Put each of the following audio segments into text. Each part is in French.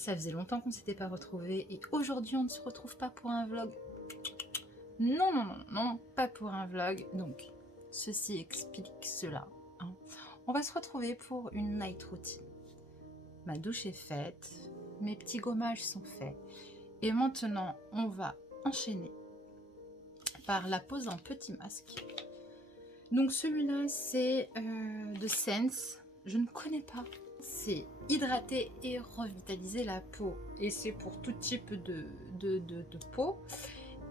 Ça faisait longtemps qu'on ne s'était pas retrouvés et aujourd'hui on ne se retrouve pas pour un vlog. Non, non, non, non, pas pour un vlog. Donc, ceci explique cela. Hein. On va se retrouver pour une night routine. Ma douche est faite, mes petits gommages sont faits. Et maintenant, on va enchaîner par la pose d'un petit masque. Donc celui-là, c'est de Sense. Je ne connais pas. C'est hydrater et revitaliser la peau. Et c'est pour tout type de peau.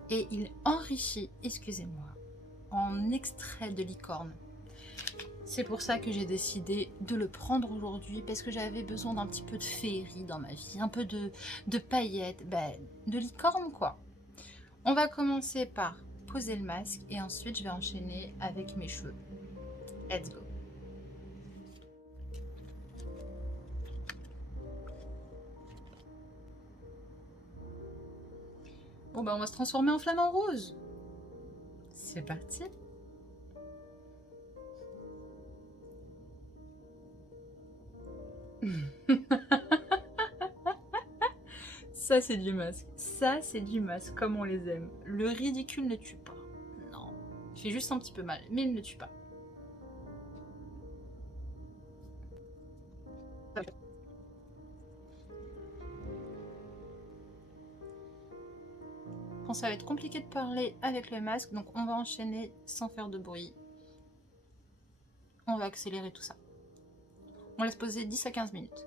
Et il enrichit, excusez-moi, en extrait de licorne. C'est pour ça que j'ai décidé de le prendre aujourd'hui, parce que j'avais besoin d'un petit peu de féerie dans ma vie, un peu de paillettes, de licorne quoi. On va commencer par poser le masque et ensuite je vais enchaîner avec mes cheveux. Let's go. Bon on va se transformer en flamant rose. C'est parti. Ça c'est du masque. Ça c'est du masque comme on les aime. Le ridicule ne tue pas. Non. Il fait juste un petit peu mal, mais il ne tue pas. Bon, ça va être compliqué de parler avec le masque, donc on va enchaîner sans faire de bruit. On va accélérer tout ça. On laisse poser 10 à 15 minutes.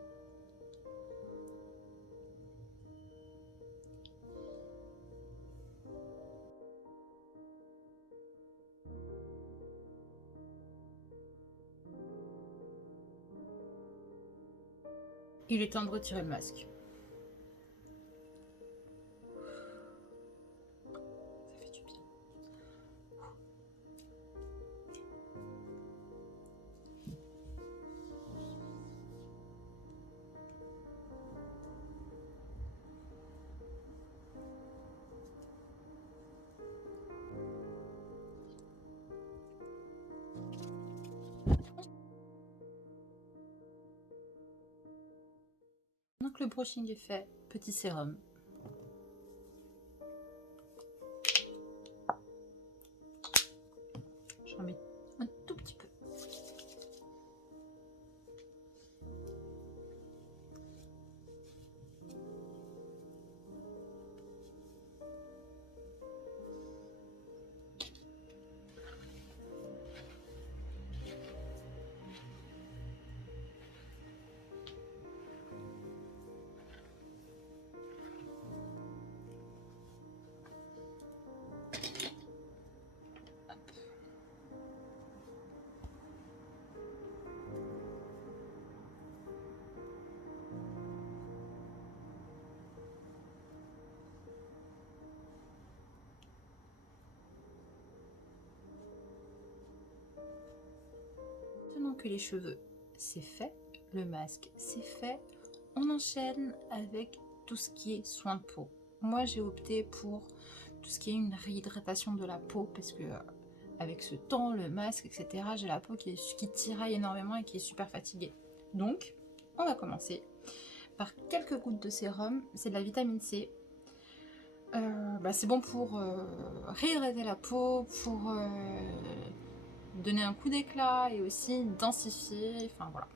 Il est temps de retirer le masque. Ça fait du bien. Maintenant que le brushing est fait, petit sérum. J'en mets un tout petit peu. Maintenant que les cheveux c'est fait, le masque c'est fait, on enchaîne avec tout ce qui est soin de peau. Moi j'ai opté pour tout ce qui est une réhydratation de la peau parce que avec ce temps, le masque, etc., j'ai la peau qui tiraille énormément et qui est super fatiguée. Donc on va commencer par quelques gouttes de sérum, c'est de la vitamine C. C'est bon pour réhydrater la peau, pour donner un coup d'éclat et aussi densifier, enfin voilà.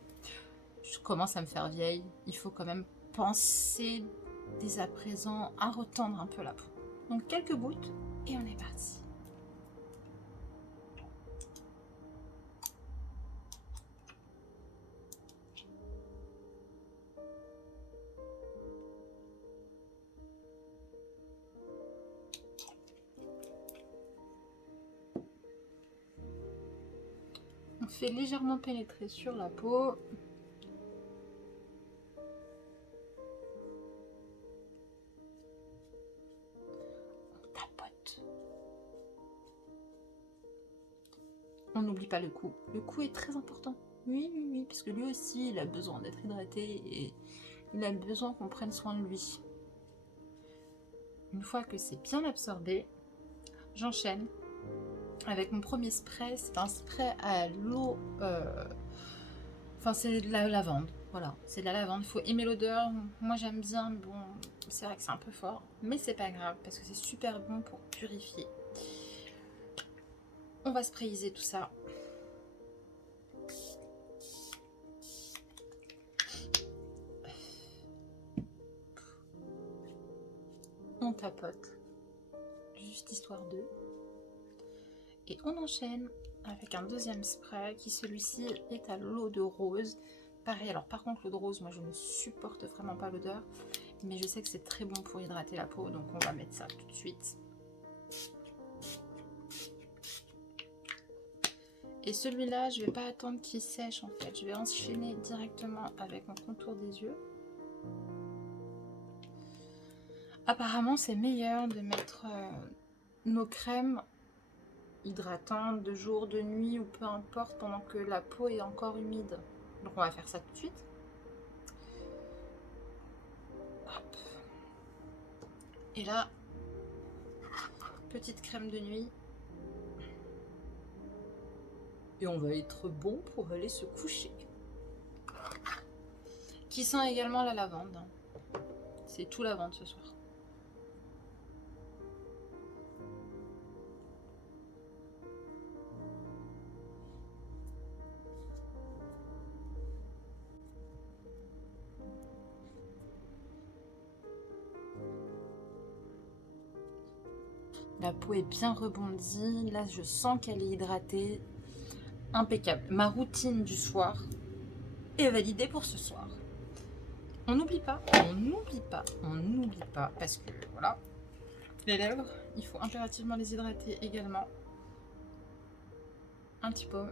Je commence à me faire vieille, il faut quand même penser dès à présent à retendre un peu la peau. Donc quelques gouttes et on est parti. On fait légèrement pénétrer sur la peau. On tapote. On n'oublie pas le cou. Le cou est très important. Oui, oui, oui, parce que lui aussi, il a besoin d'être hydraté et il a besoin qu'on prenne soin de lui. Une fois que c'est bien absorbé, j'enchaîne avec mon premier spray. C'est un spray à l'eau, c'est de la lavande. Voilà, c'est de la lavande, il faut aimer l'odeur. Moi j'aime bien, bon, c'est vrai que c'est un peu fort, mais c'est pas grave parce que c'est super bon pour purifier. On va sprayiser tout ça. On tapote, juste histoire de. Et on enchaîne avec un deuxième spray qui celui-ci est à l'eau de rose. Pareil, alors par contre l'eau de rose, moi je ne supporte vraiment pas l'odeur, mais je sais que c'est très bon pour hydrater la peau, donc on va mettre ça tout de suite. Et celui-là, je vais pas attendre qu'il sèche en fait, je vais enchaîner directement avec mon contour des yeux. Apparemment c'est meilleur de mettre nos crèmes hydratantes de jour, de nuit ou peu importe pendant que la peau est encore humide. Donc on va faire ça tout de suite. Hop. Et là, petite crème de nuit. Et on va être bon pour aller se coucher. Qui sent également la lavande. C'est tout lavande ce soir. La peau est bien rebondie. Là, je sens qu'elle est hydratée. Impeccable. Ma routine du soir est validée pour ce soir. On n'oublie pas, parce que voilà, les lèvres, il faut impérativement les hydrater également. Un petit peu.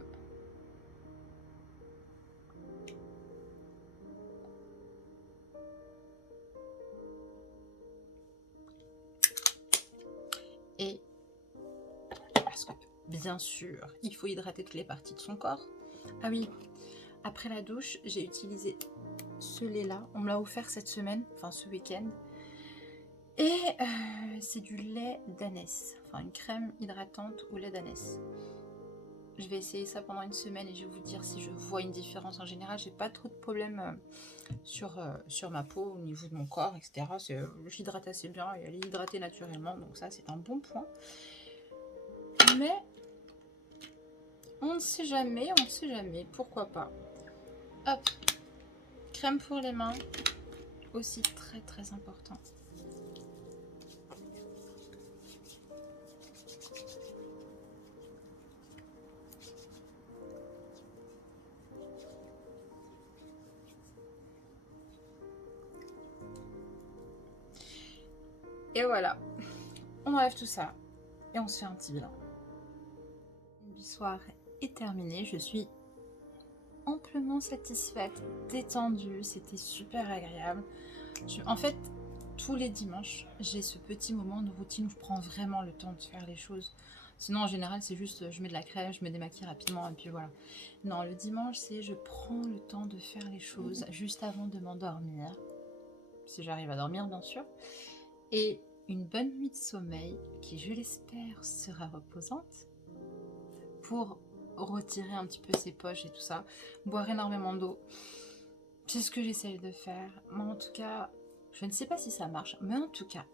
Et parce que bien sûr, il faut hydrater toutes les parties de son corps. Ah oui, après la douche, j'ai utilisé ce lait-là. On me l'a offert cette semaine, enfin ce week-end. Et c'est du lait d'ânesse, enfin une crème hydratante au lait d'ânesse. Je vais essayer ça pendant une semaine et je vais vous dire si je vois une différence. En général, j'ai pas trop de problèmes sur ma peau, au niveau de mon corps, etc. J'hydrate assez bien et elle est hydratée naturellement, donc ça c'est un bon point. Mais on ne sait jamais, pourquoi pas. Hop, crème pour les mains, aussi très très important. Et voilà, on enlève tout ça et on se fait un petit bilan. Le soir est terminé, je suis amplement satisfaite, détendue, c'était super agréable. En fait, tous les dimanches, j'ai ce petit moment de routine où je prends vraiment le temps de faire les choses. Sinon, en général, c'est juste, je mets de la crème, je me démaquille rapidement et puis voilà. Non, le dimanche, c'est je prends le temps de faire les choses juste avant de m'endormir. Si j'arrive à dormir, bien sûr. Et une bonne nuit de sommeil qui, je l'espère, sera reposante pour retirer un petit peu ses poches et tout ça. Boire énormément d'eau. C'est ce que j'essaye de faire. Moi, en tout cas, je ne sais pas si ça marche, mais en tout cas,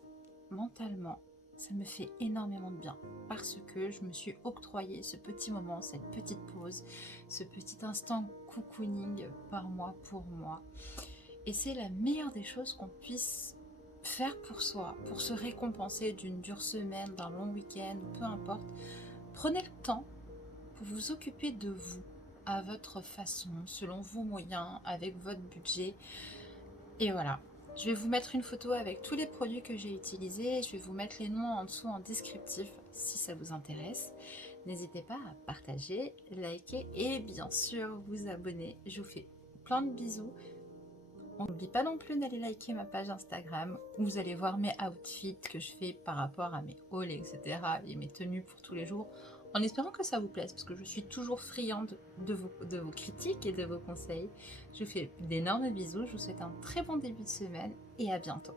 mentalement, ça me fait énormément de bien parce que je me suis octroyé ce petit moment, cette petite pause, ce petit instant cocooning par mois pour moi. Et c'est la meilleure des choses qu'on puisse faire pour soi, pour se récompenser d'une dure semaine, d'un long week-end, peu importe. Prenez le temps pour vous occuper de vous à votre façon, selon vos moyens, avec votre budget. Et voilà. Je vais vous mettre une photo avec tous les produits que j'ai utilisés. Je vais vous mettre les noms en dessous en descriptif si ça vous intéresse. N'hésitez pas à partager, liker et bien sûr vous abonner. Je vous fais plein de bisous. On n'oublie pas non plus d'aller liker ma page Instagram où vous allez voir mes outfits que je fais par rapport à mes hauls, etc. et mes tenues pour tous les jours. En espérant que ça vous plaise, parce que je suis toujours friande de vos critiques et de vos conseils. Je vous fais d'énormes bisous, je vous souhaite un très bon début de semaine et à bientôt.